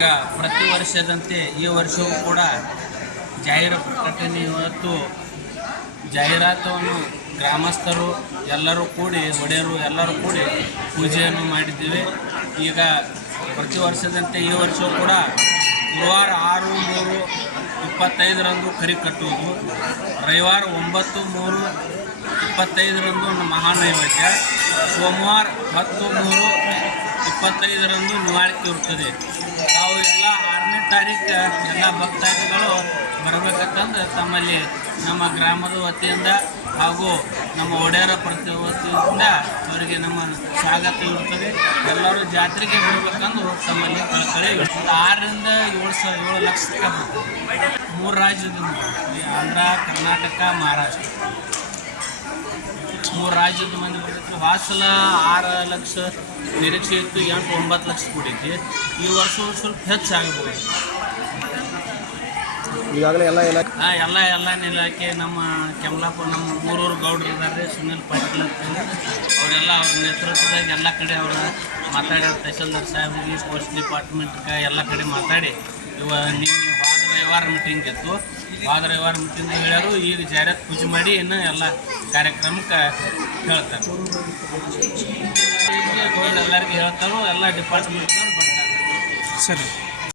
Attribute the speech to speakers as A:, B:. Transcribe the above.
A: ಪ್ರತಿ ವರ್ಷದಂತೆ ಈ ವರ್ಷವೂ ಕೂಡ ಜಾಹೀರ ಪ್ರಕಟಣೆ ಇವತ್ತು ಜಾಹೀರಾತನ್ನು ಗ್ರಾಮಸ್ಥರು ಎಲ್ಲರೂ ಕೂಡಿ, ಒಡೆಯರು ಎಲ್ಲರೂ ಕೂಡಿ ಪೂಜೆಯನ್ನು ಮಾಡಿದ್ದೀವಿ. ಈಗ ಪ್ರತಿ ವರ್ಷದಂತೆ ಈ ವರ್ಷವೂ ಕೂಡ ಗುರುವಾರ ಆರು, ಮೂರು, ಇಪ್ಪತ್ತೈದರಂದು ಕರಿ ಕಟ್ಟುವುದು. ರವಿವಾರ ಒಂಬತ್ತು, ಮೂರು, ಇಪ್ಪತ್ತೈದರಂದು ಮಹಾನೈವೇದ್ಯ. ಸೋಮವಾರ ಹತ್ತು, ಮೂರು ಇಪ್ಪತ್ತೈದರಂದು ನಿವಾಳಿಕೆ ಇರುತ್ತದೆ ನಾವು ಎಲ್ಲ ಆರನೇ ತಾರೀಕು ಎಲ್ಲ ಭಕ್ತಾದಿಗಳು ಬರಬೇಕಂತಂದು ತಮ್ಮಲ್ಲಿ ನಮ್ಮ ಗ್ರಾಮದ ವತಿಯಿಂದ ಹಾಗೂ ನಮ್ಮ ಒಡೆಯರ ಪ್ರತಿ ವತಿಯಿಂದ ಅವರಿಗೆ ನಮ್ಮ ಸ್ವಾಗತ ಇರುತ್ತದೆ ಎಲ್ಲರೂ ಜಾತ್ರೆಗೆ ಬರಬೇಕಂದು ತಮ್ಮಲ್ಲಿ ಕಳಕಳಿ ಆರರಿಂದ ಏಳು ಸಾವಿರ ಏಳು ಲಕ್ಷ ಮೂರು ರಾಜ್ಯದಿಂದ. ಆಂಧ್ರ, ಕರ್ನಾಟಕ, ಮಹಾರಾಷ್ಟ್ರ. ಮೂರು ರಾಜ್ಯದ ಮಂದಿ ಬರ್ತೈತಿ ವಾಸಲ ಆರು ಲಕ್ಷ ನಿರೀಕ್ಷೆ ಇತ್ತು ಎಂಟು ಒಂಬತ್ತು ಲಕ್ಷ ಕೊಟ್ಟೈತಿ ಈ ವರ್ಷ ಒಂದು ಸ್ವಲ್ಪ ಹೆಚ್ಚಾಗಬಹುದು
B: ಈಗಾಗಲೇ ಎಲ್ಲ ಎಲ್ಲ
A: ಹಾಂ ಎಲ್ಲ ಎಲ್ಲ ಇಲಾಖೆ ನಮ್ಮ ಕೆಮಲಾಪುರ ನಮ್ಮ ಮೂರೂರು ಗೌಡ್ರು ಇದ್ದಾರೆ ಸುನಿಲ್ ಪಾಟೀಲ್ ಅಂತೇಳಿ. ಅವರೆಲ್ಲ ಅವ್ರ ನೇತೃತ್ವದಾಗ ಎಲ್ಲ ಕಡೆ ಅವ್ರ ಮಾತಾಡ್ಯಾರ ತಹಸೀಲ್ದಾರ್ ಸಾಹೇಬ್ರಿಗೆ ಪೋಸ್ಟ್ ಡಿಪಾರ್ಟ್ಮೆಂಟ್ಗೆ ಎಲ್ಲ ಕಡೆ ಮಾತಾಡಿ. ಇವ ನಿನ್ನೆ ವಾದ ರವಿವಾರ ಮೀಟಿಂಗ್ ಇತ್ತು. ವಾದ ರವಿವಾರ ಮೀಟಿಂಗ್ ಹೇಳ್ಯಾರು, ಈಗ ಜಾಹೀರಾತು ಪೂಜೆ ಮಾಡಿ ಇನ್ನು ಎಲ್ಲ ಕಾರ್ಯಕ್ರಮಕ್ಕೆ ಹೇಳ್ತಾರೆ. ಎಲ್ಲರಿಗೆ ಹೇಳ್ತಾರೋ, ಎಲ್ಲ ಡಿಪಾರ್ಟ್ಮೆಂಟ್ನವ್ರು ಬರ್ತಾರೆ.
B: ಸರಿ.